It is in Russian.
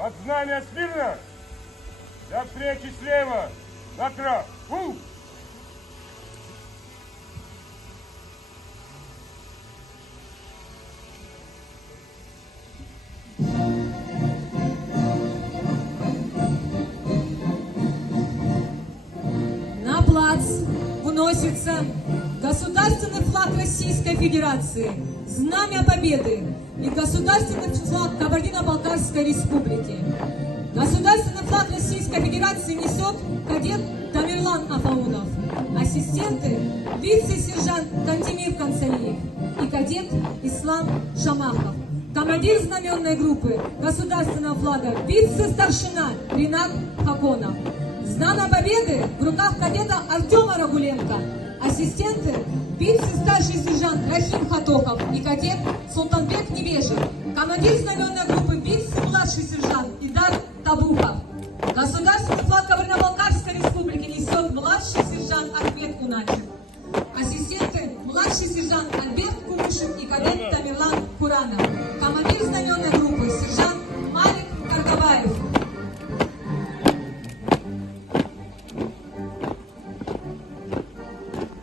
Под знамя смирно! Для встречи слева! На крак! На плац выносится государственный флаг Российской Федерации, Знамя Победы и государственный флаг Кабардино-Балкарской Республики. Государственный флаг Российской Федерации несет кадет Тамерлан Афаунов, ассистенты вице-сержант Кантемир Канцалиев и кадет Ислам Шамахов. Командир знаменной группы государственного флага вице-старшина Ринат Хаконов. Знамя Победы в руках кадета Артема Рагуленко, ассистенты вице-старший сержант Рахим Хатохов и кадет Султанбек Невежев. Командир знаменной группы вице-младший сержант Идар Табухов. Государственный флаг Кабардино-Балкарской Республики несет младший сержант Ахмед Уначев.